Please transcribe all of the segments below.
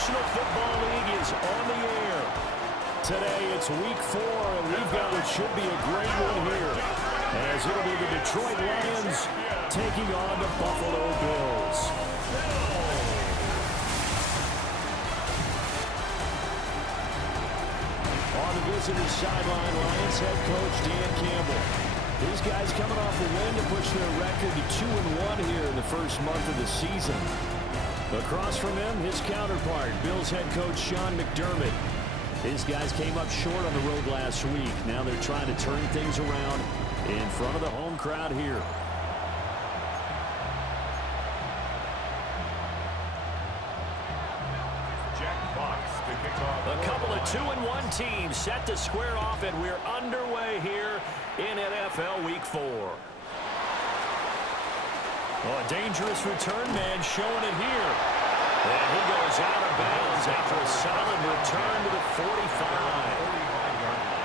National Football League is on the air. Today it's week 4, and we've got what should be a great one here, as it'll be the Detroit Lions taking on the Buffalo Bills. On the visitors' sideline, Lions head coach Dan Campbell. These guys coming off a win to push their record to 2-1 here in the first month of the season. Across from him, his counterpart, Bills head coach Sean McDermott. These guys came up short on the road last week. Now they're trying to turn things around in front of the home crowd here. A couple of 2-1 teams set to square off, and we're underway here in NFL Week 4. Oh, a dangerous return man showing it here. And he goes out of bounds after a solid return to the 45.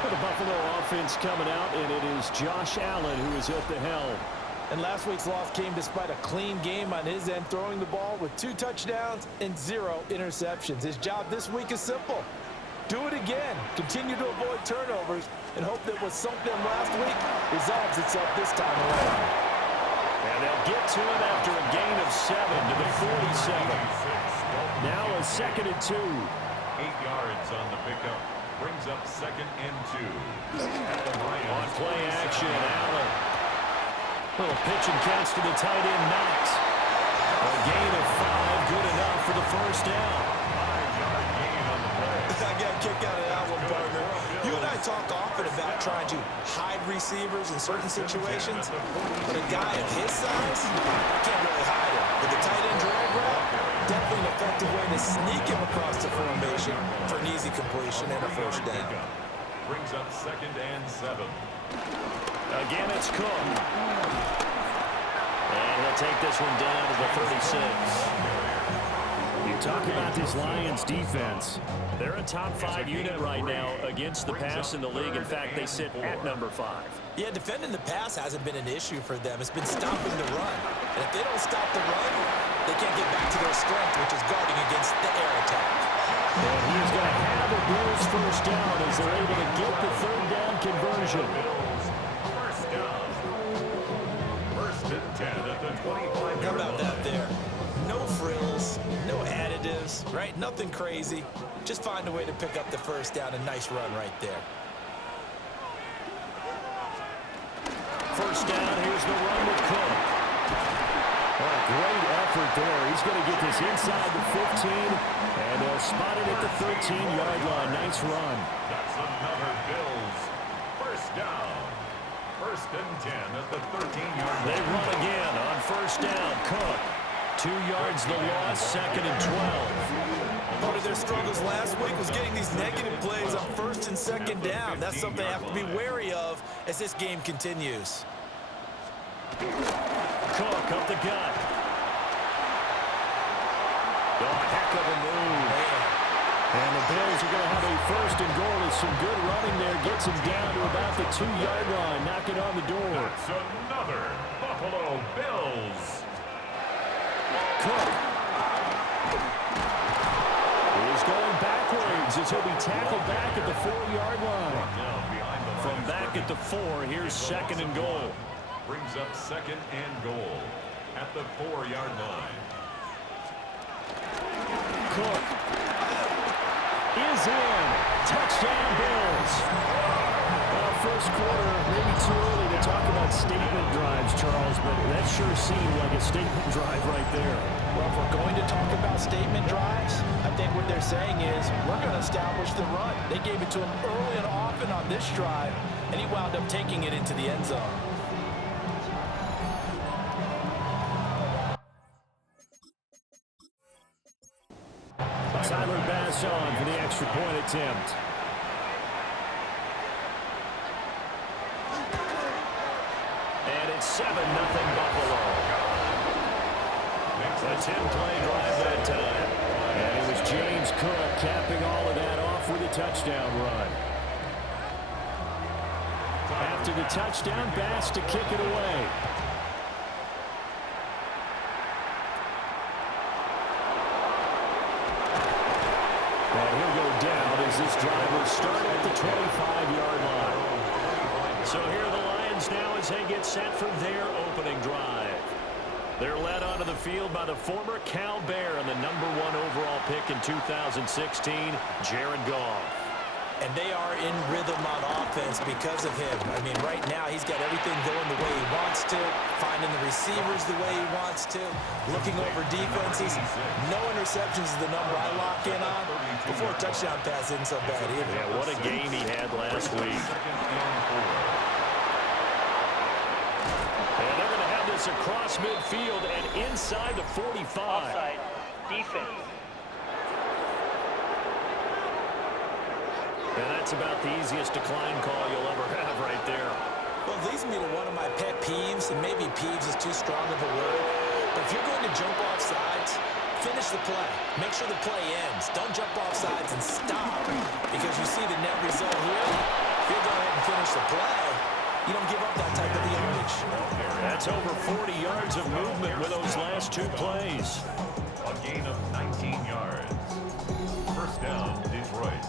For the Buffalo offense coming out, and it is Josh Allen who is at the helm. And last week's loss came despite a clean game on his end, throwing the ball with 2 touchdowns and 0 interceptions. His job this week is simple. Do it again. Continue to avoid turnovers and hope that what sunk them last week resolves itself this time around. And they'll get to it after a gain of 7 to the 47. Now a 2nd and 2. 8 yards on the pickup. Brings up 2nd and 2. On play action, Allen. Little pitch and catch to the tight end, Knox. A gain of 5, good enough for the first down. 5-yard gain on the play. I got a kick out of that one, partner. You and I talk often about trying to hide receivers in certain situations, but a guy of his size can't really hide him. With the tight end drag route, definitely an effective way to sneak him across the formation for an easy completion and a first down. Brings up 2nd and 7. Again, it's Cook. And he'll take this one down to the 36. You talk about this Lions defense. They're a top 5 unit right now against the pass in the league. In fact, they sit at number 5. Yeah, defending the pass hasn't been an issue for them. It's been stopping the run. And if they don't stop the run, they can't get back to their strength, which is guarding against the air attack. And he is going to have a Bills first down as they're able to get the 3rd down conversion. First down. 1st and 10 at the 25. How about that there? No frills, no additives, right? Nothing crazy. Just find a way to pick up the first down. A nice run right there. First down, here's the run with Cook. Oh, great effort there. He's going to get this inside the 15, and they'll spot it at the 13-yard line. Nice run. That's another Bills first down. 1st and 10 at the 13-yard line. They run again on first down. Cook. 2 yards the loss, 2nd and 12. Part of their struggles last week was getting these negative plays on 1st and 2nd down. That's something they have to be wary of as this game continues. Cook up the gut. Oh, heck of a move. And the Bills are going to have a 1st and goal. There's some good running there. Gets him down to about the 2-yard line. Knocking on the door. That's another Buffalo Bills. Cook is going backwards as he'll be tackled back at the 4-yard line. From back at the 4, here's 2nd and goal. Brings up 2nd and goal at the 4-yard line. Cook is in. Touchdown, Bills. First quarter, maybe too early to talk about statement drives, Charles, but that sure seemed like a statement drive right there. Well, if we're going to talk about statement drives, I think what they're saying is we're going to establish the run. They gave it to him early and often on this drive, and he wound up taking it into the end zone. Tyler Bass on for the extra point attempt. And it's 7-0 Buffalo. A 10-play drive that time. And it was James Cook capping all of that off with a touchdown run. After the touchdown, Bass to kick it away. And he'll go down as this drive will start at the 25-yard line. So here are the Lions now as they get set for their opening drive. They're led onto the field by the former Cal Bear and the #1 overall pick in 2016, Jared Goff. And they are in rhythm on offense because of him. I mean, right now he's got everything going the way he wants to, finding the receivers the way he wants to, looking over defenses. No interceptions is the number I lock in on. Before a touchdown pass isn't so bad either. Yeah, what a game he had last week. And they're going to have this across midfield and inside the 45. Offside. Defense. And that's about the easiest decline call you'll ever have right there. Well, it leads me to one of my pet peeves, and maybe peeves is too strong of a word. But if you're going to jump off sides, finish the play. Make sure the play ends. Don't jump off sides and stop. Because you see the net result here. If you go ahead and finish the play, you don't give up that type of yardage. That's over 40 yards of movement with those last two plays. A gain of 19 yards. First down, Detroit.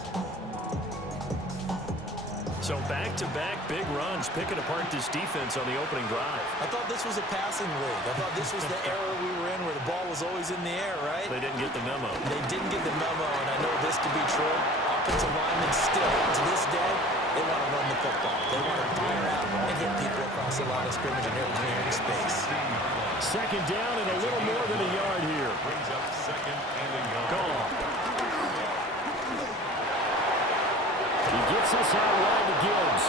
So back-to-back big runs, picking apart this defense on the opening drive. I thought this was a passing league. I thought this was the era we were in where the ball was always in the air, right? They didn't get the memo. They didn't get the memo, and I know this to be true. Offensive linemen still, to this day, they want to run the football. They want to fire out and hit people across the line of scrimmage, and they're clearing space. Second down and a little more than a yard here. Brings up second and a yard. Goff. He gets us out wide to Gibbs.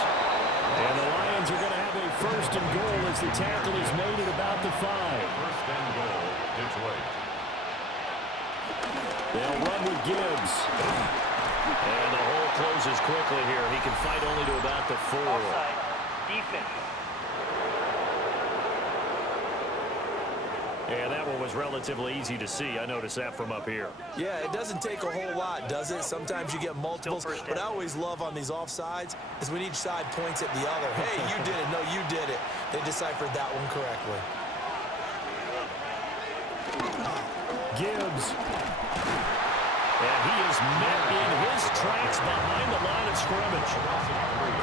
And the Lions are going to have a first and goal as the tackle is made at about the 5. First and goal, Detroit. They'll run with Gibbs. And the hole closes quickly here. He can fight only to about the 4. Offside. Defense. And that one was relatively easy to see. I noticed that from up here. Yeah, it doesn't take a whole lot, does it? Sometimes you get multiples. What I always love on these offsides is when each side points at the other. Hey, you did it. No, you did it. They deciphered that one correctly. Gibbs. And he is met in his tracks behind the line of scrimmage.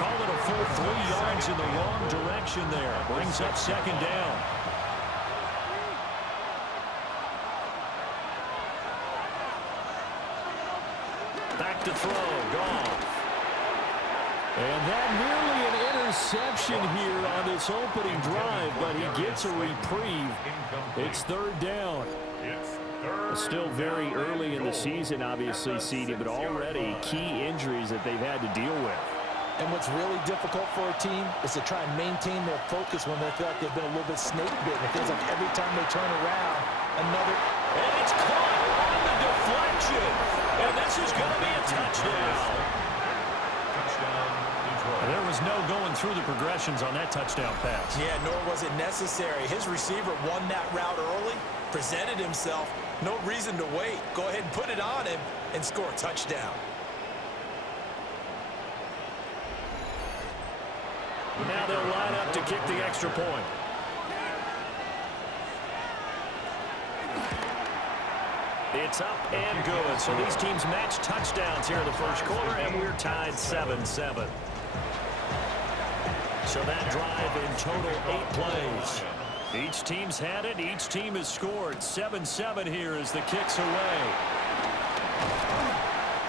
Call it a full 3 yards in the wrong direction there. Brings up second down. Back to throw. Goff. And that nearly an interception here on this opening drive, but he gets a reprieve. It's third down. Still very early in the season, obviously, CD, but already key injuries that they've had to deal with. And what's really difficult for a team is to try and maintain their focus when they feel like they've been a little bit snake-bitten. It feels like every time they turn around, another... And it's caught on the deflection. And this is going to be a touchdown. There was no going through the progressions on that touchdown pass. Yeah, nor was it necessary. His receiver won that route early, presented himself. No reason to wait. Go ahead and put it on him and score a touchdown. Now they'll line up to kick the extra point. It's up and good. So these teams match touchdowns here in the first quarter, and we're tied 7-7. So that drive in total 8 plays. Each team's had it. Each team has scored. 7-7 here as the kick's away.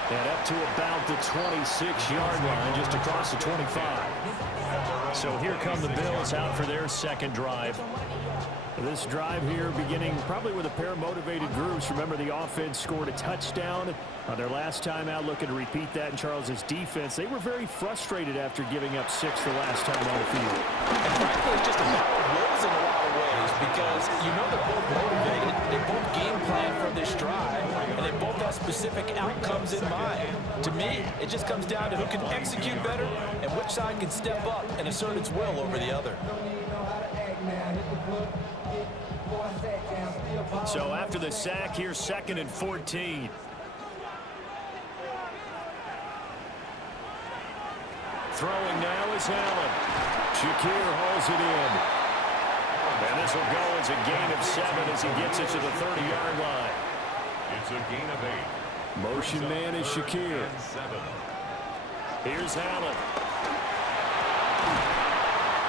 And up to about the 26-yard line, just across the 25. So here come the Bills out for their second drive. This drive here beginning probably with a pair of motivated groups. Remember, the offense scored a touchdown on their last time out, looking to repeat that in Charles's defense. They were very frustrated after giving up 6 the last time on the field. And frankly, it's just a matter of wills in a lot of ways because you know they're both motivated. They both game plan for this drive, and they both have specific outcomes in mind. To me, it just comes down to who can execute better and which side can step up and assert its will over the other. So after the sack, here's 2nd and 14. Throwing now is Allen. Shakir hauls it in. And this will go as a gain of 7 as he gets it to the 30-yard line. It's a gain of 8. Motion man is Shakir. Here's Allen.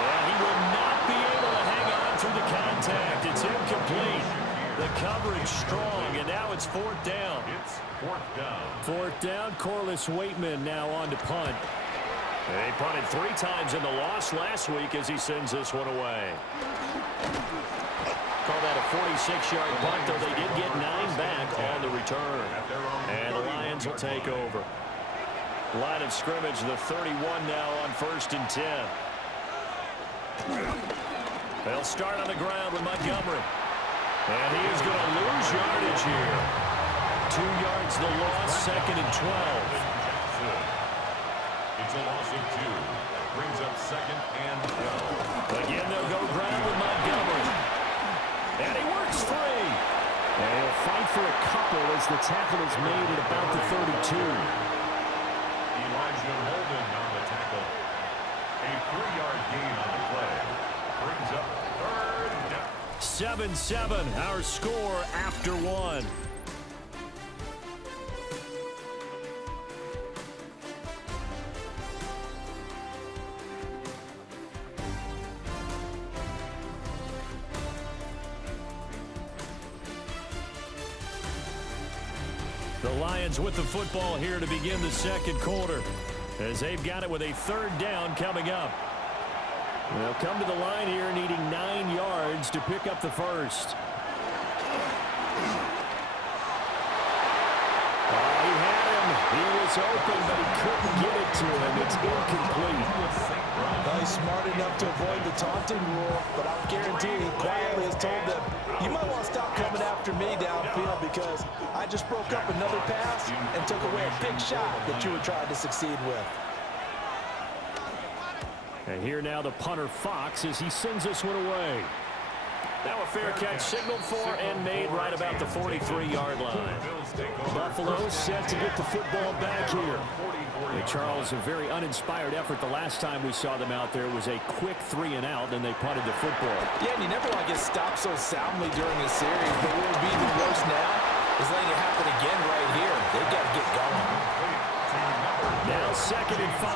And he will not be able to hang on through the contact. It's incomplete. The coverage strong, and now it's fourth down. It's fourth down. Fourth down, Corliss Waitman now on to punt. And he punted 3 times in the loss last week as he sends this one away. Call that a 46-yard punt, though they did get 9 back on the return. And the Lions will take over. Line of scrimmage, the 31 now on 1st and 10. They'll start on the ground with Montgomery. And he is going to lose yardage here. 2 yards the loss, 2nd and 12. It's a loss of 2. Brings up 2nd and 12. Again, they'll go ground with Montgomery. And he works free. And he'll fight for a couple as the tackle is made at about the 32. Elijah Molden on the tackle. A 3-yard gain on the play. Brings up 3rd down. 7-7, our score after 1. The Lions with the football here to begin the second quarter as they've got it with a 3rd down coming up. They'll come to the line here needing 9 yards to pick up the first. He had him. He was open, but he couldn't get it to him. It's incomplete. He's smart enough to avoid the taunting rule, but I guarantee he quietly has told them, you might want to stop coming after me downfield because I just broke up another pass and took away a big shot that you were trying to succeed with. And here now the punter Fox as he sends this one away. Now a fair catch signaled for and made right about the 43-yard line. Buffalo set to get the football back here. And Charles, a very uninspired effort the last time we saw them out there was a quick 3 and out, and they punted the football. Yeah, and you never want to get stopped so soundly during the series, but what would be even worse now is letting it happen again right here. They've got to get going. Now 2nd and 5.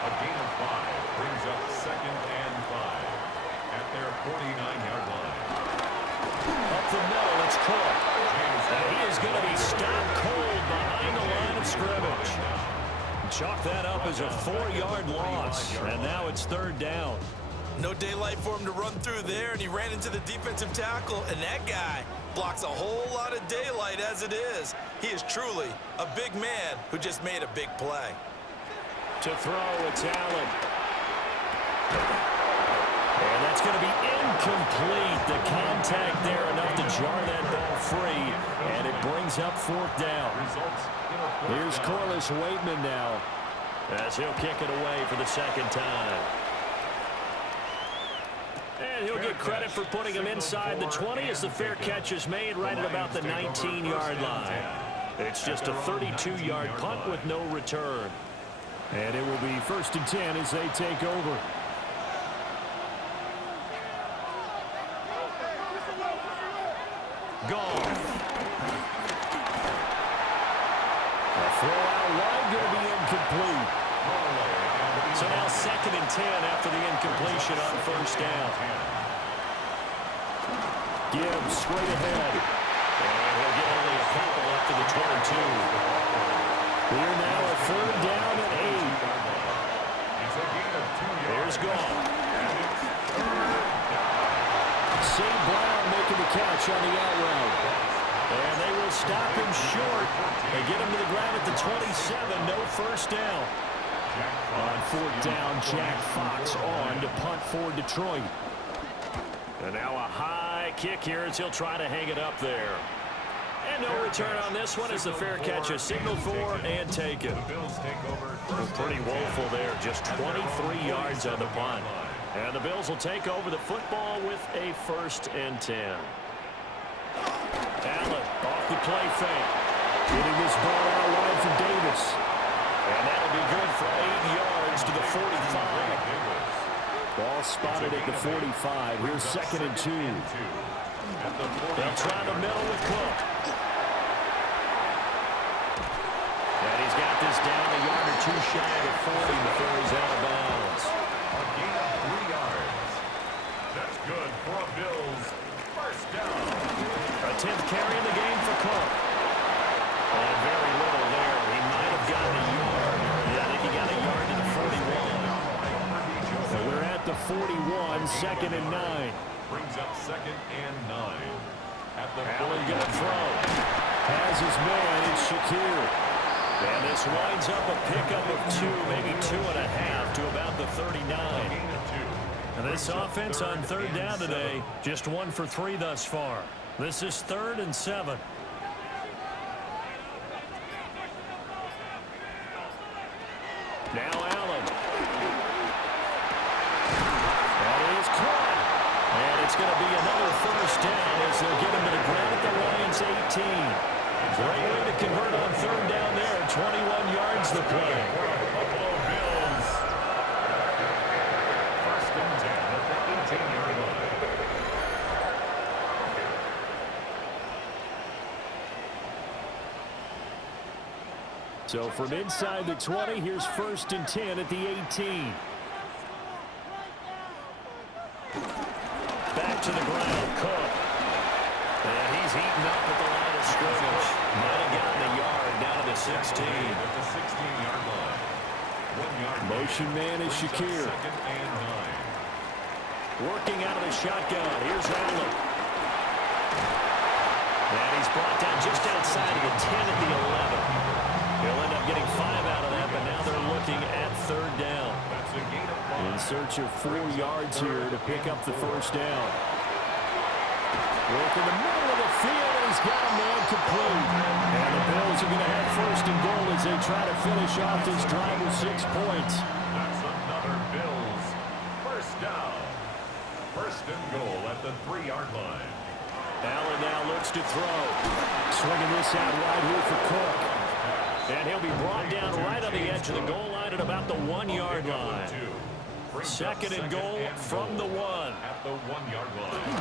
A gain of 5 brings up 2nd and 5 at their 49-yard line. Up the middle, it's Cook. And he is going to be stopped cold behind the line of scrimmage. Chalk that up as a 4-yard loss, and now it's 3rd down. No daylight for him to run through there, and he ran into the defensive tackle, and that guy blocks a whole lot of daylight as it is. He is truly a big man who just made a big play. To throw, it's Allen. And that's going to be incomplete. The contact there enough to jar that ball free, and it brings up 4th down. Here's Corliss Waitman now as he'll kick it away for the 2nd time. And he'll get credit for putting him inside the 20 as the fair catch is made right at about the 19-yard line. It's just a 32-yard punt with no return. And it will be 1st and 10 as they take over. Gone. A throw out wide going to be incomplete. So now 2nd and 10 after the incompletion on 1st down. Gibbs straight ahead. And he'll get only a couple up to the 22. Here now a 3rd down and 8. There's Gone. St. Brown making the catch on the out route. And they will stop him short. They get him to the ground at the 27. No 1st down. On 4th down, Jack Fox on to punt for Detroit. And now a high kick here as he'll try to hang it up there. And no return on this one as the fair catch is signaled for and taken. Pretty woeful there, just 23 yards on the punt. And the Bills will take over the football with a 1st and 10. Allen off the play fake. Getting this ball out wide for Davis. And that'll be good for 8 yards to the 45. Ball spotted at the 45. Here's 2nd and 2. They'll try the middle with Cook. this down a yard or two shy of the 40 before he's out of bounds. A gain of 3 yards. That's good for a Bills first down. A 10th carry in the game for Cook. And very little there. He might have gotten a yard. Yeah, I think he got a yard to the 41. So we're at the 41, 2nd and 9. Brings up 2nd and 9. At the Allen going to throw. Has his man. It's Shakir. And this winds up a pickup of 2, maybe 2.5 to about the 39. And this offense on 3rd down today, just 1 for 3 thus far. This is 3rd and 7. Now Allen. That is caught. And it's going to be another first down as they'll get him to the ground at the Lions 18. Great way to convert on 3rd down there. 21 yards the play. Buffalo Bills. First and 10 at the 18-yard line. So from inside the 20, here's 1st and 10 at the 18. Back to the ground, Cook. And he's eaten up at the line of scrimmage. Might have gotten a yard down to the 16. At the 16-yard line. 1 yard. Motion man is Shakir. 2nd and 9. Working out of the shotgun. Here's Allen. And he's brought down just outside of the 10 at the 11. He'll end up getting 5 out of that, but now they're looking at 3rd down. That's a gain of 5. In search of 4 yards here to pick up the first down. Work in the middle of the field, and he's got a man complete. And the Bills are going to have 1st and goal as they try to finish off this drive with 6 points. That's another Bills first down. 1st and goal at the 3-yard line. Allen now looks to throw. Swinging this out wide here for Cook. And he'll be brought down right on the edge of the goal line at about the 1-yard line. 2nd and goal from the 1. At the 1-yard line.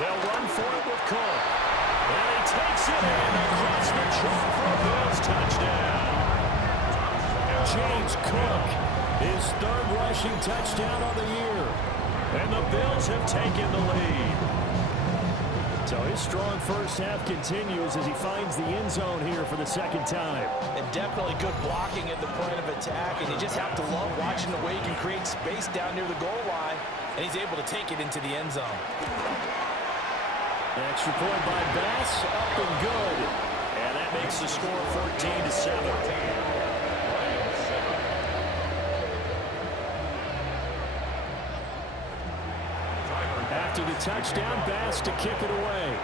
They'll run for it with Cook. And he takes it in across the chalk for a Bills touchdown. James Cook, his 3rd rushing touchdown of the year. And the Bills have taken the lead. So his strong first half continues as he finds the end zone here for the 2nd time. And definitely good blocking at the point of attack, and you just have to love watching the way he can create space down near the goal line, and he's able to take it into the end zone. Extra point by Bass, up and good. And that makes the score 14-7. After the touchdown, Bass to kick it away.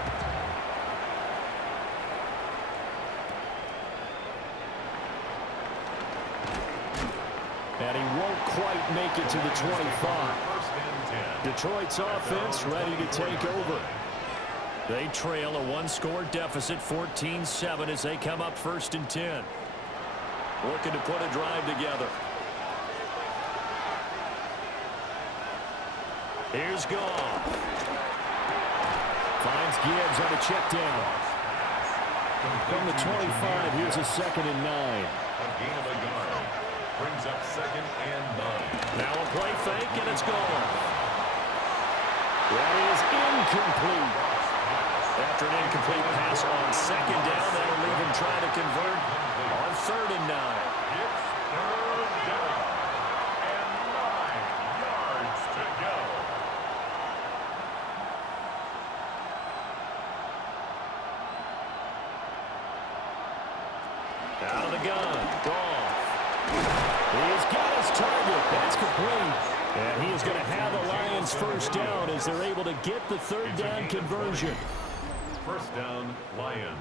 And he won't quite make it to the 25. Detroit's offense ready to take over. They trail a 1-score deficit, 14-7, as they come up 1st and 10. Looking to put a drive together. Here's Goff. Finds Gibbs on the check down. From the 25, here's a 2nd and 9. A gain of a yard. Brings up 2nd and 9. Now a play fake, and it's gone. That is incomplete. After an incomplete pass on 2nd down, that'll leave him trying to convert on 3rd and 9. It's 3rd down. And 9 yards to go. Out of the gun. Goff. He's got his target. That's complete. And he is going to have the Lions first down as they're able to get the 3rd down conversion. First down, Lions.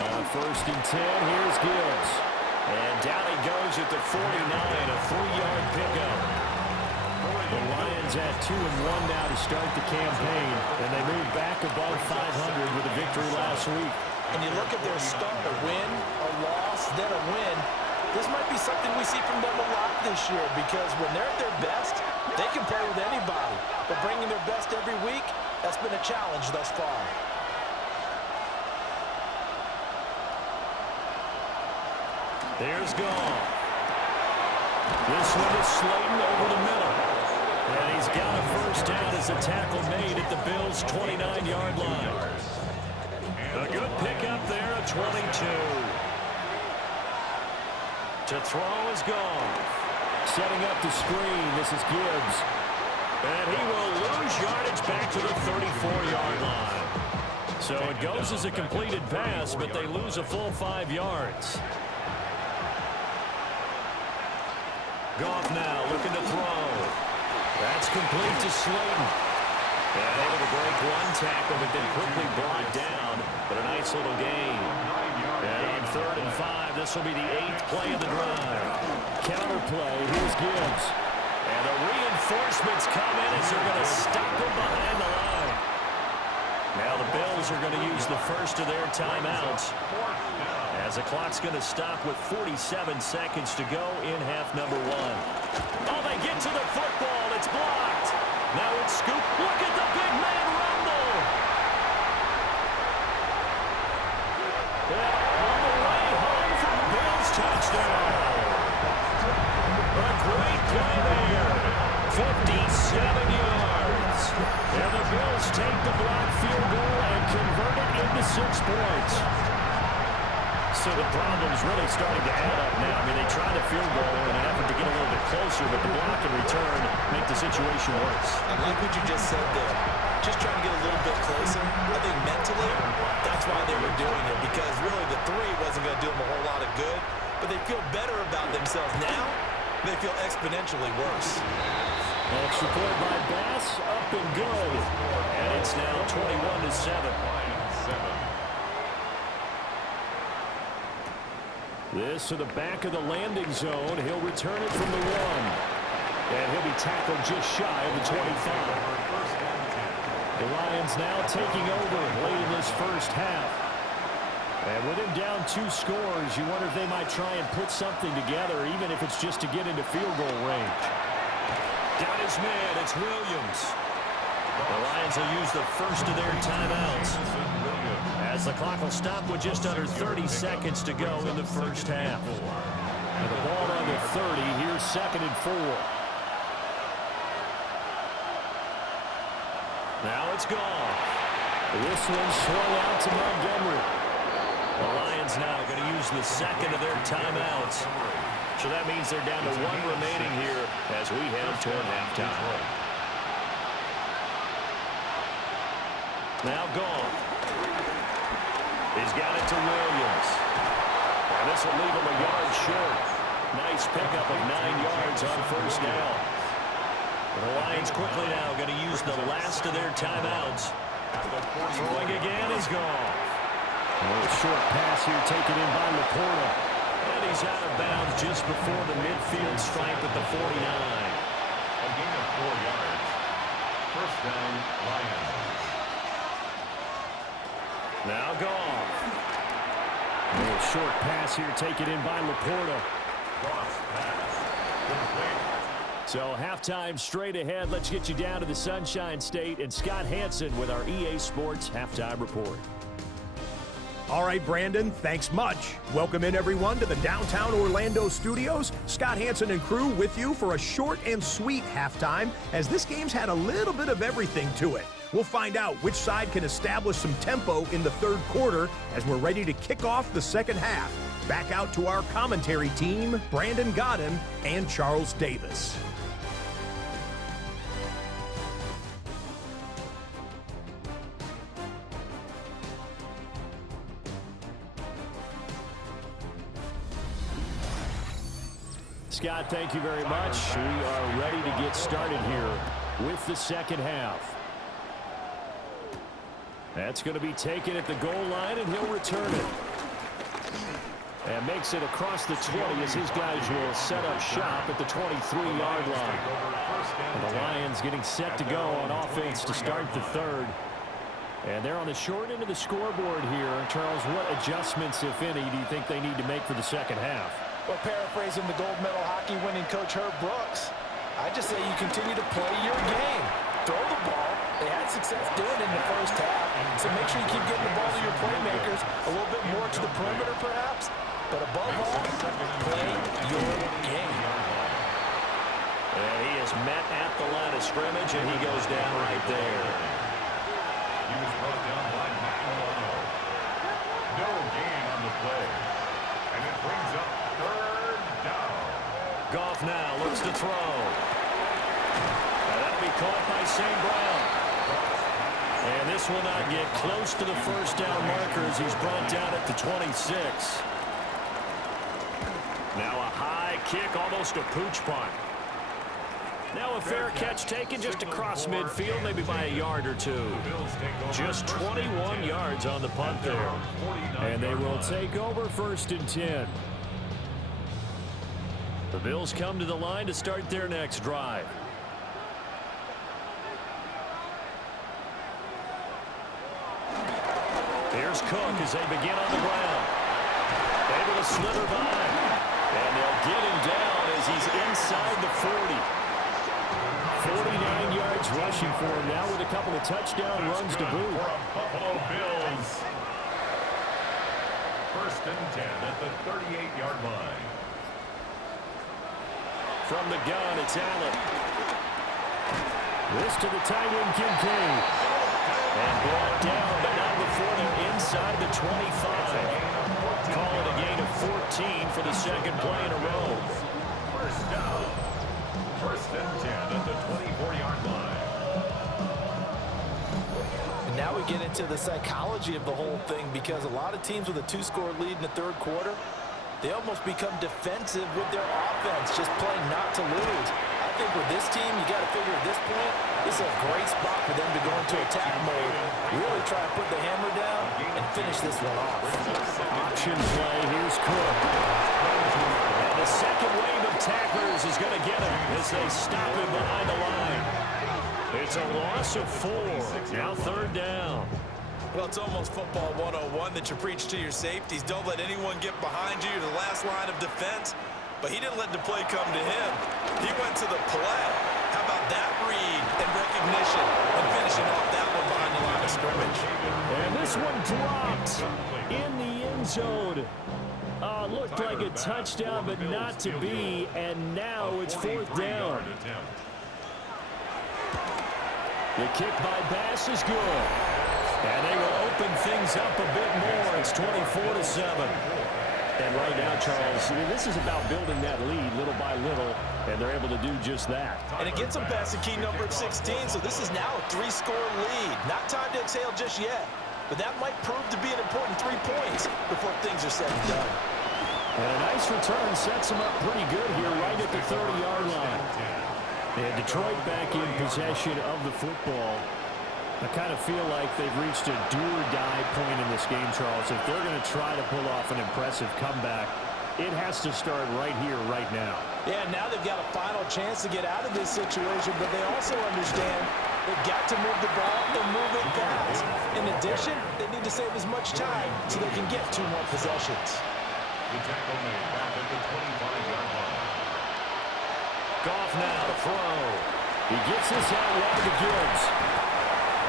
On 1st and 10, here's Gibbs. And down he goes at the 49, a 3-yard pickup. The Lions at 2-1 now to start the campaign, and they move back above 500 with a victory last week. and you look at their start, a win, a loss, then a win, this might be something we see from them a lot this year because when they're at their best, they can play with anybody. But bringing their best every week, that's been a challenge thus far. There's Goff. This one is Slayton over the middle. And he's got a first down as a tackle made at the Bills' 29-yard line. A good pickup there at 22. To throw is Goff. Setting up the screen, this is Gibbs. And he will lose yardage back to the 34-yard line. So it goes as a completed pass, but they lose a full 5 yards. Goff now looking to throw. That's complete to Slayton. And able to break one tackle, but then quickly brought down. But a nice little gain. And on 3rd and 5, this will be the 8th play of the drive. Counter play, here's Gibbs. And the reinforcements come in as they're going to stop him behind the line. Now the Bills are going to use the first of their timeouts, as the clock's going to stop with 47 seconds to go in half number 1. Oh, they get to the football. It's blocked. Now it's Scoop. Look at the big man rumble. Yeah, on the way home from the Bills touchdown. A great play there. 57 yards. And the Bills take the blocked field goal and convert it into 6 points. So the problem's really starting to add up now. I mean, they tried a field goal in an effort to get a little bit closer, but the block and return make the situation worse. I like what you just said there. Just trying to get a little bit closer. I think mentally, that's why they were doing it, because really the 3 wasn't going to do them a whole lot of good, but they feel better about themselves now. They feel exponentially worse. Extra point by Bass, up and good. And it's now 21-7. This to the back of the landing zone. He'll return it from the 1. And he'll be tackled just shy of the 25. The Lions now taking over late in this first half. And with him down 2 scores, you wonder if they might try and put something together, even if it's just to get into field goal range. Got his man. It's Williams. The Lions will use the first of their timeouts, as the clock will stop with just under 30 seconds to go in the first half. And the ball on the 30. Here's 2nd and 4. Now it's gone. This one swung out to Montgomery. The Lions now going to use the second of their timeouts. So that means they're down to 1 remaining here as we head toward halftime. Now gone. He's got it to Williams. And this will leave him a yard short. Nice pickup of 9 yards on first down. The Lions quickly now going to use the last of their timeouts. Throwing again is gone. A short pass here taken in by Laporta. And he's out of bounds just before the midfield stripe at the 49. A gain of 4 yards. First down, Lions. Now Goff. A short pass here taken in by Laporta. Cross pass. Complete. So halftime straight ahead. Let's get you down to the Sunshine State and Scott Hansen with our EA Sports Halftime Report. All right, Brandon, thanks much. Welcome in, everyone, to the downtown Orlando studios. Scott Hansen and crew with you for a short and sweet halftime, as this game's had a little bit of everything to it. We'll find out which side can establish some tempo in the 3rd quarter as we're ready to kick off the 2nd half. Back out to our commentary team, Brandon Godden and Charles Davis. Scott, thank you very much. We are ready to get started here with the 2nd half. That's going to be taken at the goal line, and he'll return it. And makes it across the 20 as his guys will set up shop at the 23-yard line. And the Lions getting set to go on offense to start the 3rd. And they're on the short end of the scoreboard here. Charles, what adjustments, if any, do you think they need to make for the second half? Well, paraphrasing the gold medal hockey winning coach Herb Brooks, I just say you continue to play your game. Throw the ball. They had success doing it in the first half, so make sure you keep getting the ball to your playmakers a little bit more to the perimeter perhaps, but above all, play your game. And he is met at the line of scrimmage, and he goes down right there. He was brought down by Madden. No gain on the play. And it brings up third down. Goff now looks to throw. And that'll be caught by St. Brown. And this will not get close to the first down marker as he's brought down at the 26. Now a high kick, almost a pooch punt. Now a fair catch taken just across midfield, maybe by a yard or two. Just 21 yards on the punt there. And they will take over 1st and 10. The Bills come to the line to start their next drive. Here's Cook as they begin on the ground. Able to slither by. And they'll get him down as he's inside the 40. 49 yards rushing for him now with a couple of touchdown runs to boot. Buffalo Bills. 1st and 10 at the 38-yard line. From the gun, it's Allen. This to the tight end, Kincaid. And brought down, but not before they're inside the 25. Call it a gain of 14 for the second play in a row. First down. 1st and 10 at the 24-yard line. And now we get into the psychology of the whole thing, because a lot of teams with a 2-score lead in the third quarter, they almost become defensive with their offense, just playing not to lose. I think with this team, you got to figure at this point, this is a great spot for them to go into attack mode, really try to put the hammer down and finish this one off. Option play, here's Cook. And the second wave of tacklers is going to get him as they stop him behind the line. It's a loss of 4. Now 3rd down. Well, it's almost football 101 that you preach to your safeties. Don't let anyone get behind you, the last line of defense. But he didn't let the play come to him. He went to the play. How about that read and recognition and finishing off that one behind the line of scrimmage. And this one dropped in the end zone. Looked like a touchdown, but not to be. And now it's 4th down. The kick by Bass is good. And they will open things up a bit more. It's 24-7. And right now, Charles, this is about building that lead little by little, and they're able to do just that. And it gets them past the key number of 16, so this is now a 3-score lead. Not time to exhale just yet, but that might prove to be an important 3 points before things are said and done. And a nice return sets them up pretty good here right at the 30-yard line. And Detroit back in possession of the football. I kind of feel like they've reached a do-or-die point in this game, Charles. If they're going to try to pull off an impressive comeback, it has to start right here, right now. Yeah, now they've got a final chance to get out of this situation, but they also understand they've got to move the ball and move it fast. In addition, they need to save as much time so they can get 2 more possessions. The tackle made back at the 25-yard line. Goff now to throw. He gets this out wide to Gibbs.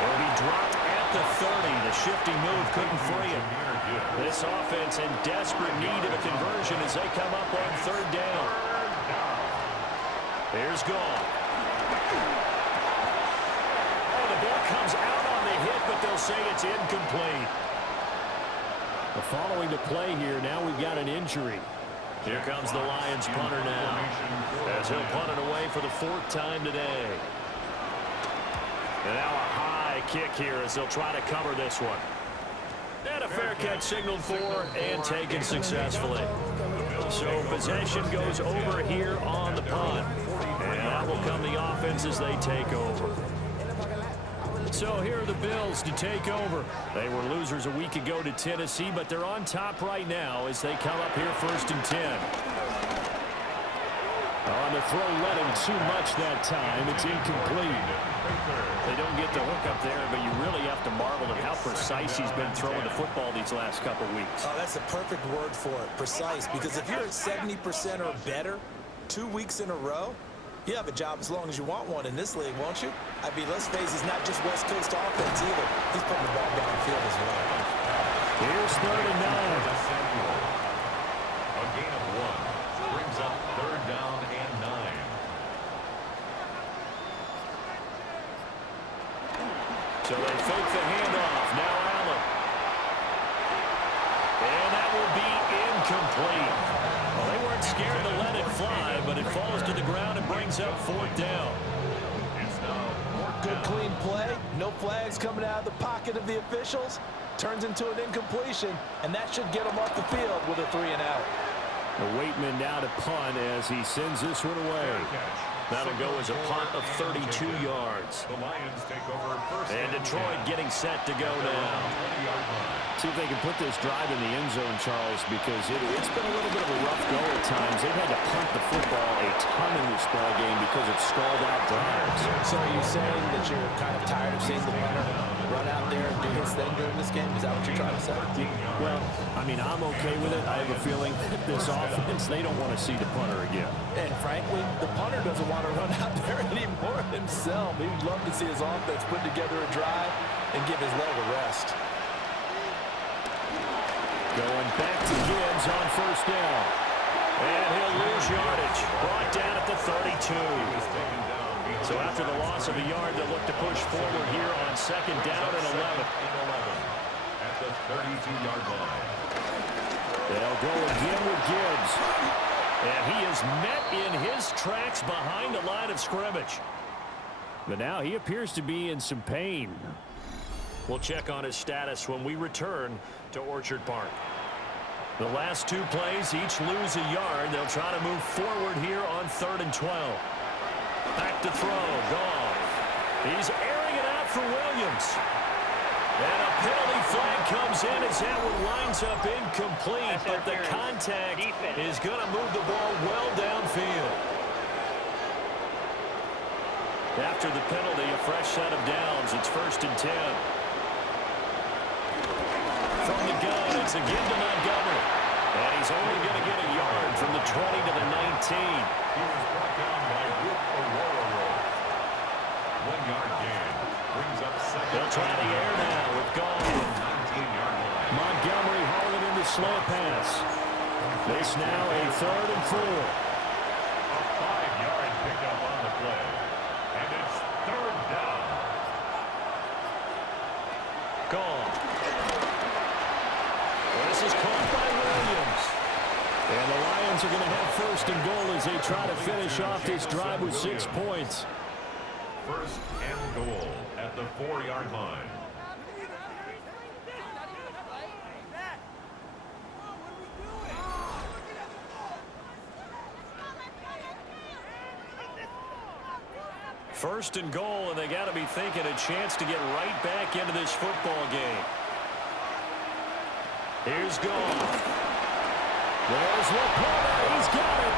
Will be dropped at the 30. The shifty move couldn't free him. This offense in desperate need of a conversion as they come up on 3rd down. Here's Goff. Oh, the ball comes out on the hit, but they'll say it's incomplete. Following the play here, now we've got an injury. Here comes the Lions punter now, as he'll punt it away for the 4th time today. And now a high kick here as they'll try to cover this one. And a fair catch signaled for and taken successfully. So possession goes over here on the punt. And that will come the offense as they take over. So here are the Bills to take over. They were losers a week ago to Tennessee, but they're on top right now as they come up here 1st and 10. On the throw, led him too much that time. It's incomplete. They don't get the hook up there, but you really have to marvel at how precise he's been throwing the football these last couple weeks. Oh, that's the perfect word for it, precise. Because if you're at 70% or better 2 weeks in a row, you have a job as long as you want one in this league, won't you? I mean, let's face it, it's not just West Coast offense either. He's putting the ball downfield as well. Here's 3rd and 9. A gain of 1 brings up 3rd down and 9. So they fake the handoff. Now Allen. And that will be incomplete. Well, they weren't scared to let it fly, but it falls to the ground and brings up 4th down. It's now Good clean play. No flags coming out of the pocket of the officials. Turns into an incompletion, and that should get him off the field with a 3-and-out. The Waitman now to punt as he sends this one away. That'll go as a punt of 32 yards. The Lions take over first. And Detroit getting set to go now. See if they can put this drive in the end zone, Charles, because it's been a little bit of a rough go at times. They've had to punt the football a ton in this ball game because it's stalled out drives. So are you saying that you're kind of tired of seeing the punter run out there and do his thing during this game? Is that what you're trying to say? Well, I mean, I'm okay with it. I have a feeling that this offense, they don't want to see the punter again. And frankly, the punter doesn't want to run out there anymore himself. He would love to see his offense put together a drive and give his leg a rest. Going back to Gibbs on 1st down. And he'll lose yardage. Brought down at the 32. So after the loss of a yard, they'll look to push forward here on 2nd down and 11. At the 32-yard line. They'll go again with Gibbs. And he is met in his tracks behind the line of scrimmage. But now he appears to be in some pain. We'll check on his status when we return to Orchard Park. The last 2 plays each lose a yard. They'll try to move forward here on 3rd and 12. Back to throw. Goff. He's airing it out for Williams. And a penalty flag comes in as that one winds up incomplete. But the contact is going to move the ball well downfield. After the penalty, a fresh set of downs. It's 1st and 10. From the gun, it's again to Montgomery. And he's only going to get a yard from the 20 to the 19. He was brought down by Rook Aurora. 1-yard gain. Brings up 2nd. They'll try the air now with Goff. 19-yard line. Montgomery hauling in the slow pass. This now a 3rd and 4. A 5-yard pickup on the play. And it's 3rd down. Goff. This is caught by Williams. And the Lions are going to have 1st and goal as they try to finish off this drive with 6 points. 1st and goal at the 4-yard line. First and goal, and they got to be thinking a chance to get right back into this football game. Here's Goff. There's Laporta. He's got it.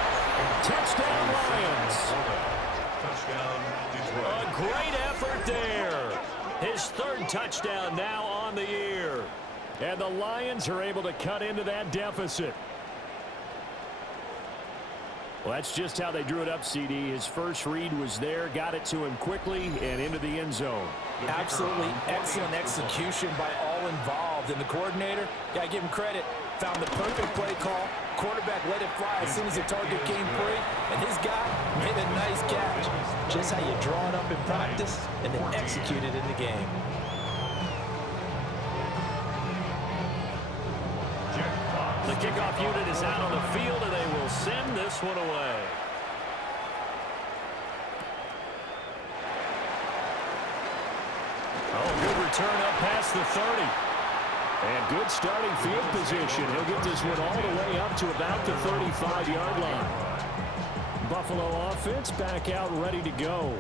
Touchdown, Lions. Touchdown, Detroit. A great effort there. His 3rd touchdown now on the year. And the Lions are able to cut into that deficit. Well, that's just how they drew it up, CD. His first read was there, got it to him quickly, and into the end zone. Absolutely excellent execution by all involved. And the coordinator, got to give him credit, found the perfect play call. Quarterback let it fly as soon as the target came free, and his guy made a nice catch. Just how you draw it up in practice and then execute it in the game. The kickoff unit is out on the field, and they will send this one away. Oh, good return up past the 30. And good starting field position. He'll get this one all the way up to about the 35-yard line. Buffalo offense back out ready to go.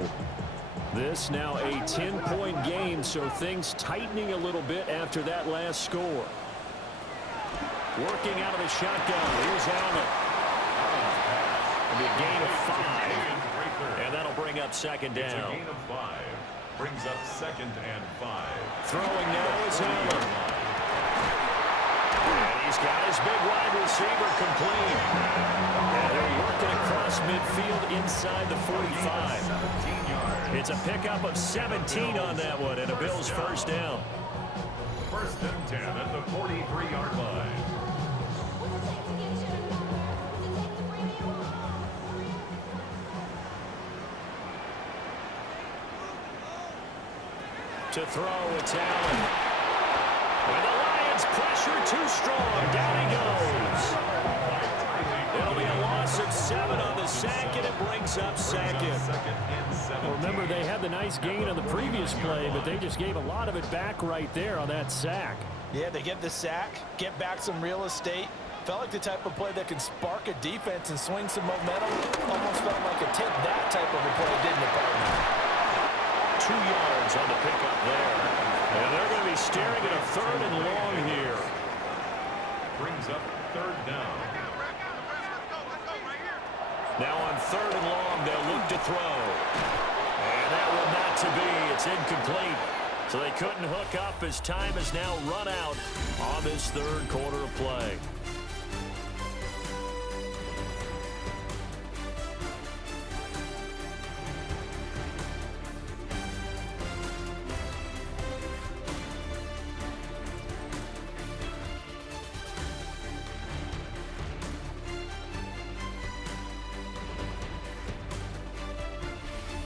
This now a 10-point game, so things tightening a little bit after that last score. Working out of the shotgun. Here's Allen. It'll be a gain of 5. And that'll bring up second It's a down. gain of 5. Brings up 2nd and 5. Throwing now is Allen. And he's got his big wide receiver complete. And they're working across midfield inside the 45. 17 yards. It's a pickup of 17 on that one, and a Bills first down. 1st and 10 at the 43-yard line. To throw, it's Allen. When the Lions pressure too strong, down he goes. It'll be a loss of 7 on the sack, and it brings up second. Well, Remember, they had the nice gain on the previous play, but they just gave a lot of it back right there on that sack. Yeah, they get the sack, get back some real estate. Felt like the type of play that can spark a defense and swing some momentum. Almost felt like a take that type of a play, didn't it, partner? 2 yards on the pickup there. And they're going to be staring at a 3rd and long here. Brings up 3rd down. Now on 3rd and long, they'll look to throw. And that will not to be. It's incomplete. So they couldn't hook up as time has now run out on this 3rd quarter of play.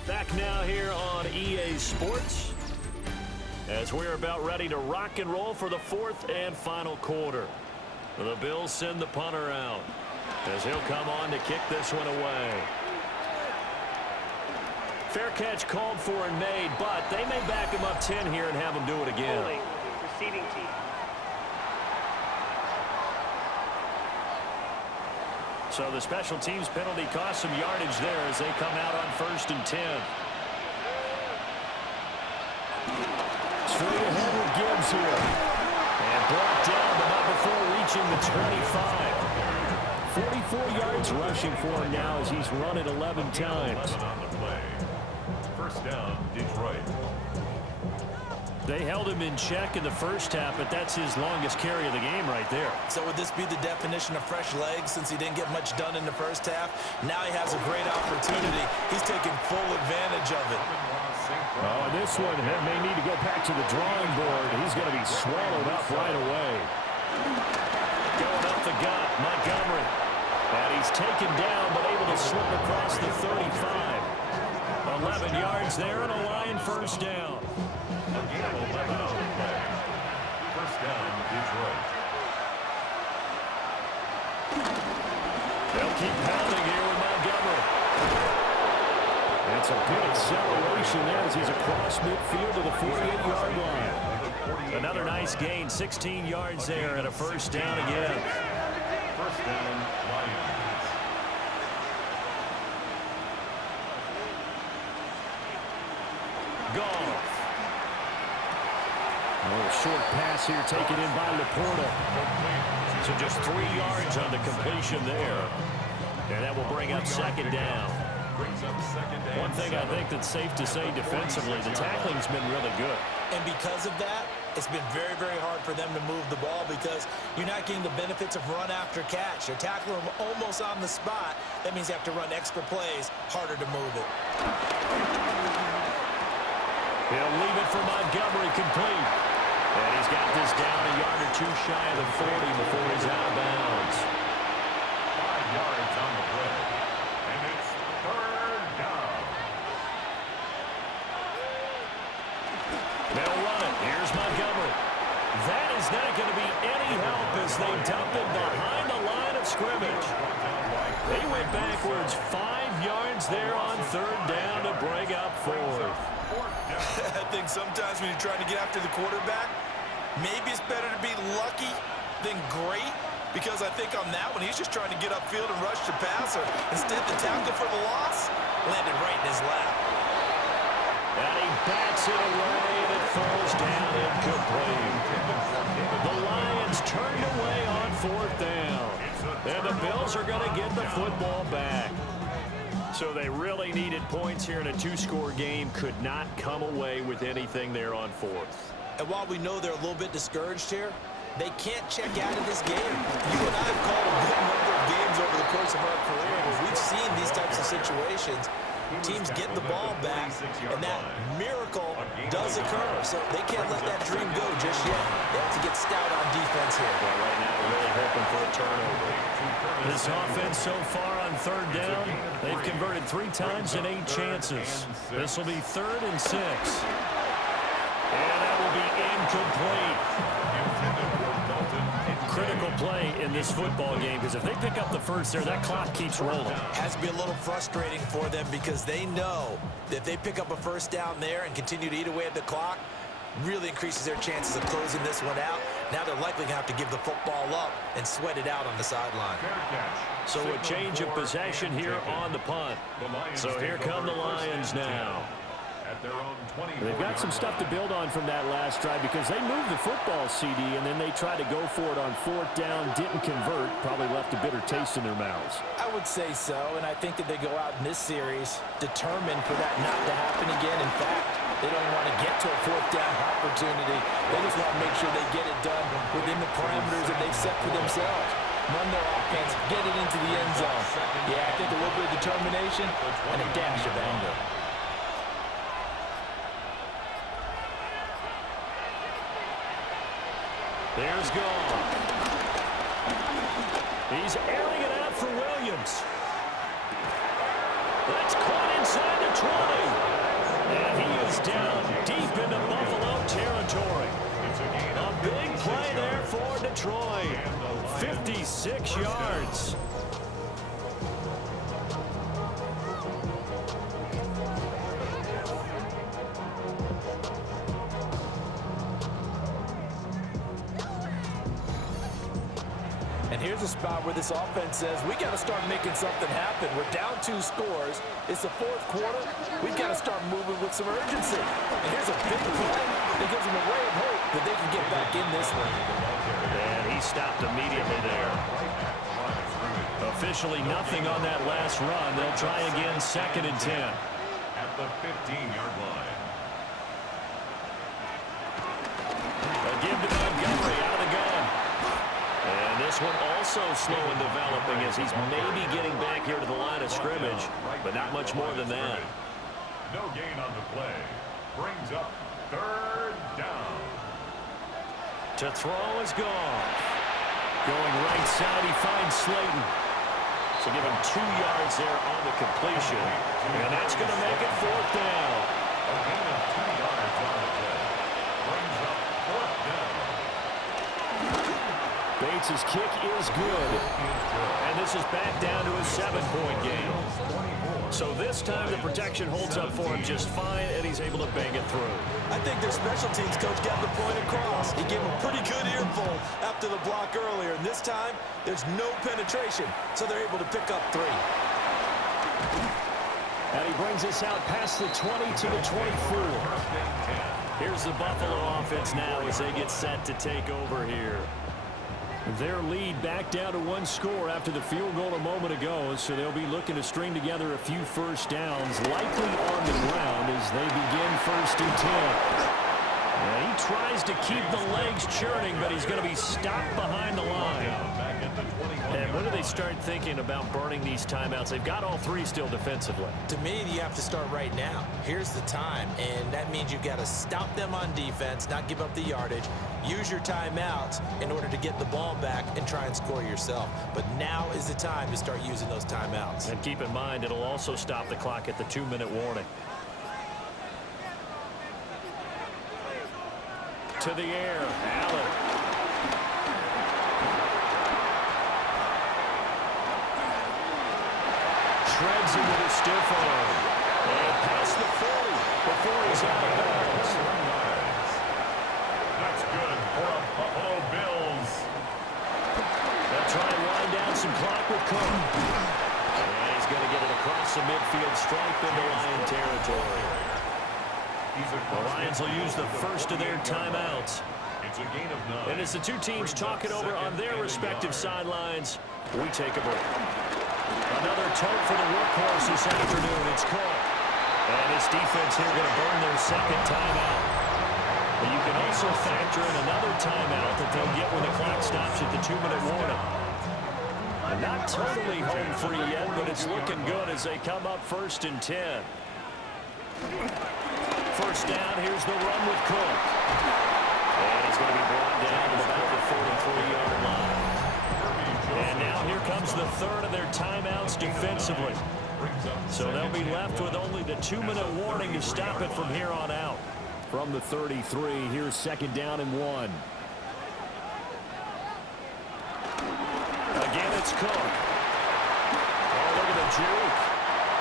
Back now here on EA Sports as we're about ready to rock and roll for the 4th and final quarter. The Bills send the punter out as he'll come on to kick this one away. Fair catch called for and made, but they may back him up 10 here and have him do it again. Holding, receiving team. So the special teams penalty cost some yardage there as they come out on 1st and 10. Straight ahead with Gibbs here. And brought down, but not before reaching the 25. 44 yards rushing for him now as he's run it 11 times. 11 on the play. 1st down, Detroit. They held him in check in the first half, but that's his longest carry of the game right there. So would this be the definition of fresh legs since he didn't get much done in the first half? Now he has a great opportunity. He's taking full advantage of it. Oh, this one may need to go back to the drawing board. He's going to be swallowed up right away. Going up the gut, Montgomery. And he's taken down, but able to slip across the 35. 11 yards there and a Lion first down. A gain of 11 on the play. 1st down, Detroit. They'll keep pounding here with Montgomery. That's a good acceleration there as he's across midfield to the 48-yard line. Another nice gain, 16 yards there and a first down again. 1st down, Lions. Goff. A short pass here taken in by Laporta. So just 3 yards on the completion there. And that will bring up second down. Brings up 2nd and One thing I 7. think that's safe to say defensively, the tackling's been really good. And because of that, it's been very, very hard for them to move the ball because you're not getting the benefits of run after catch. They're tackling them almost on the spot. That means you have to run extra plays, harder to move it. He'll leave it for Montgomery complete. And he's got this down a yard or two shy of the 40 before he's out of bounds. 5 yards on the play. And it's 3rd down. They'll run it. Here's Montgomery. That is not going to be any help as they dump it behind the line of scrimmage. They went backwards 5 yards there on 3rd down to bring up 4th. I think sometimes when you're trying to get after the quarterback, maybe it's better to be lucky than great, because I think on that one, he's just trying to get upfield and rush the passer. Instead, the tackle for the loss landed right in his lap. And he bats it away, and it falls down incomplete. The Lions turned away on 4th down. And the Bills are going to get the football back. So they really needed points here in a two-score game. Could not come away with anything there on fourth. And while we know they're a little bit discouraged here, they can't check out of this game. You and I have called a good number of games over the course of our career where we've seen these types of situations. Teams get the ball back, and that miracle does occur. So they can't let that dream go just yet. They have to get stout on defense here. Well, right now, really hoping for a turnover. This offense so far on third down, they've converted 3 times in 8 chances. This will be 3rd and 6. And that will be incomplete. Critical play in this football game, because if they pick up the first there, that clock keeps rolling. Has to be a little frustrating for them because they know that if they pick up a first down there and continue to eat away at the clock, really increases their chances of closing this one out. Now they're likely going to have to give the football up and sweat it out on the sideline. So a change of possession here on the punt. So here come the Lions now. They've got some stuff to build on from that last drive because they moved the football, CD, and then they tried to go for it on 4th down, didn't convert, probably left a bitter taste in their mouths. I would say so, and I think that they go out in this series determined for that not to happen again. In fact, they don't want to get to a 4th down opportunity. They just want to make sure they get it done within the parameters that they've set for themselves. Run their offense, get it into the end zone. Yeah, I think a little bit of determination and a dash of anger. There's Goff. He's airing it out for Williams. That's caught inside the 20. And he is down deep into Buffalo territory. A big play there for Detroit. 56 yards. And here's a spot where this offense says, we got to start making something happen. We're down 2 scores. It's the 4th quarter. We've got to start moving with some urgency. And here's a big play that gives them a ray of hope that they can get back in this one. And he stopped immediately there. Officially nothing on that last run. They'll try again 2nd and 10. At the 15-yard line. A give to Montgomery out of the gun. And this one also slow in developing as he's maybe getting back here to the line of scrimmage, but not much more than that. No gain on the play. Brings up 3rd down. To throw is gone. Going right side, he finds Slayton. So give him 2 yards there on the completion. And that's going to make it 4th down. A gain of 2 yards on the play. Brings up 4th down. Bates' kick is good. And this is back down to a 7-point game. So this time the protection holds up for him just fine, and he's able to bang it through. I think their special teams coach got the point across. He gave him a pretty good earful after the block earlier. And this time, there's no penetration, so they're able to pick up 3. And he brings us out past the 20 to the 24. Here's the Buffalo offense now as they get set to take over here. Their lead back down to 1 score after the field goal a moment ago, so they'll be looking to string together a few first downs, likely on the ground as they begin 1st and 10. And he tries to keep the legs churning, but he's going to be stopped behind the line. And when do they start thinking about burning these timeouts? They've got all 3 still defensively. To me, you have to start right now. Here's the time, and that means you've got to stop them on defense, not give up the yardage, use your timeouts in order to get the ball back and try and score yourself. But now is the time to start using those timeouts. And keep in mind, it'll also stop the clock at the 2-minute warning. To the air, Allen. Shreds him with a stiff arm. And past the 40 before he's out of bounds. That's good for a Buffalo Bills. They'll try and wind down some clock with Cook. And he's going to get it across the midfield stripe into Lion territory. The Lions will use the first of their timeouts. It's a gain of 9. And as the 2 teams talk it over on their respective sidelines, we take a break. Another tote for the workhorse this afternoon. It's Cook. And his defense here going to burn their second timeout. But you can also factor in another timeout that they'll get when the clock stops at the 2-minute warning. Not totally home free yet, but it's looking good as they come up 1st and 10. First down, here's the run with Cook. And he's going to be brought down to about the 43-yard line. And now here comes the third of their timeouts defensively. So they'll be left with only the 2-minute warning to stop it from here on out. From the 33, here's 2nd down and 1. Again, it's Cook. Oh, look at the juke.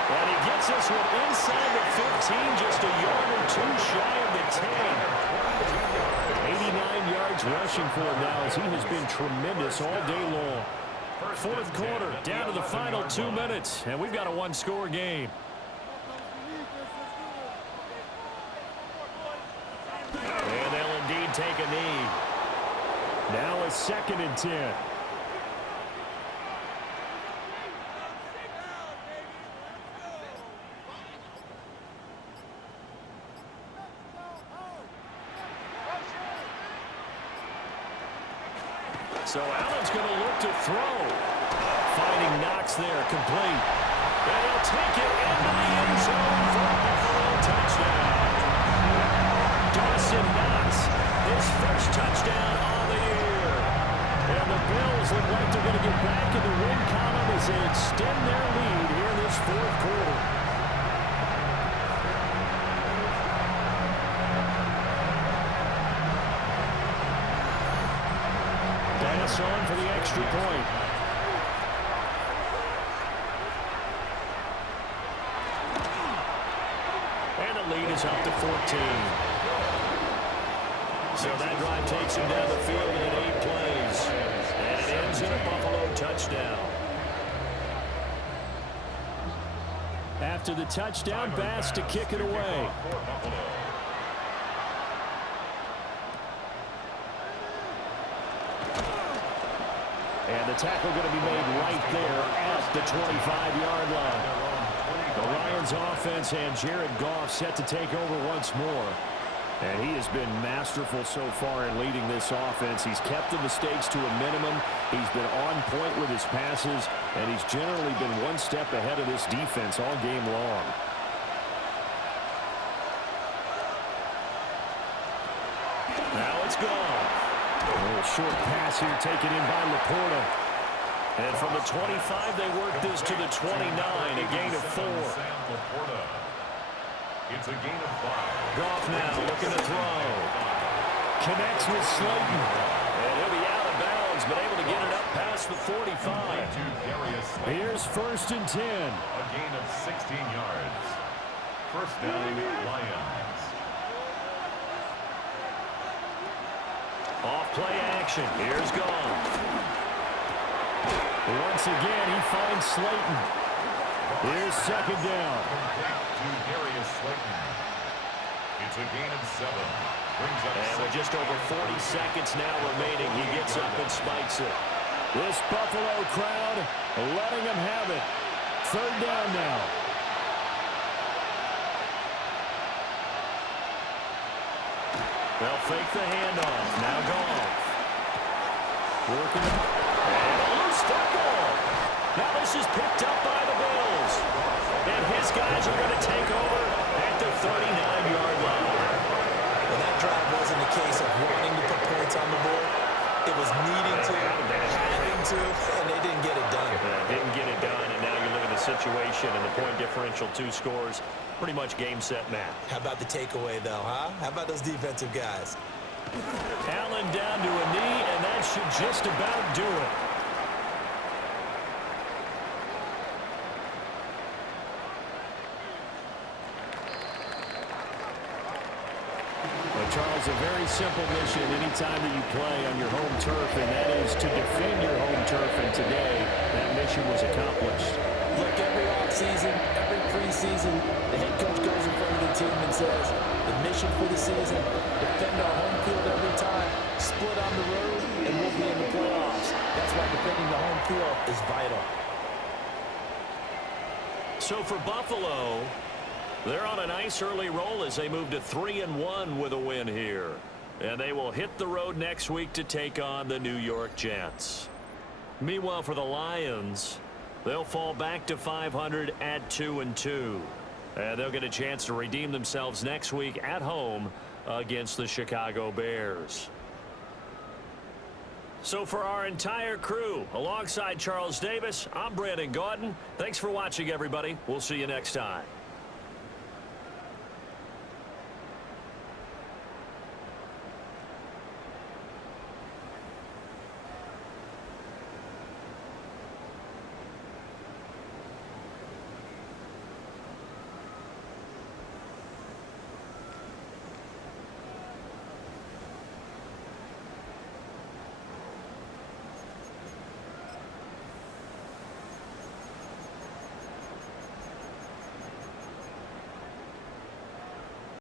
And he gets this one inside the 15, just a yard or two shy of the 10. 89 yards rushing for him now as he has been tremendous all day long. 4th quarter, down to the final 2 minutes, and we've got a one-score game. And they'll indeed take a knee. Now a 2nd and 10. So Allen's going to look to throw. Finding Knox there, complete. And he'll take it into the end zone for a Buffalo touchdown. Dawson Knox, his first touchdown on the year. And the Bills look like they're going to get back in the win column as they extend their lead here in this 4th quarter. On for the extra point. And the lead is up to 14. So that drive takes him down the field in 8 plays. And it ends in a Buffalo touchdown. After the touchdown, Bass to kick it away. And the tackle going to be made right there at the 25-yard line. The Lions offense and Jared Goff set to take over once more. And he has been masterful so far in leading this offense. He's kept the mistakes to a minimum. He's been on point with his passes, and he's generally been one step ahead of this defense all game long. Now it's gone. A little short pass here taken in by Laporta. And from the 25, they work this to the 29, a gain of 4. It's a gain of 5. Goff now looking to throw. Connects with Slayton. And he'll be out of bounds, but able to get it up past the 45. Here's 1st and 10. A gain of 16 yards. First down, Lions. Off play action. Here's Goff. Once again, he finds Slayton. Here's 2nd down. To Darius Slayton. It's a gain of 7. Brings up and with just over 40 seconds now remaining, he gets up and spikes it. This Buffalo crowd letting him have it. 3rd down now. They'll fake the handoff. Now Goff. Working it. And a loose football. Now this is picked up by the Bills. And his guys are going to take over at the 39-yard line. Well, that drive wasn't a case of wanting to put points on the board. It was needing to, having to, and they didn't get it done. Didn't get it done, and now you look at the situation and the point differential, 2 scores. Pretty much game, set, match. How about the takeaway, though, huh? How about those defensive guys? Allen down to a knee, and that should just about do it. Well, Charles, a very simple mission anytime that you play on your home turf, and that is to defend your home turf, and today that mission was accomplished. Look, every offseason, every preseason, the head coach goes in front of the team and says, the mission for the season, defend our home field every time, split on the road, and we'll be in the playoffs. That's why defending the home field is vital. So for Buffalo, they're on a nice early roll as they move to 3-1 with a win here. And they will hit the road next week to take on the New York Jets. Meanwhile, for the Lions, they'll fall back to 500 at 2-2. And they'll get a chance to redeem themselves next week at home against the Chicago Bears. So for our entire crew, alongside Charles Davis, I'm Brandon Gaudin. Thanks for watching, everybody. We'll see you next time.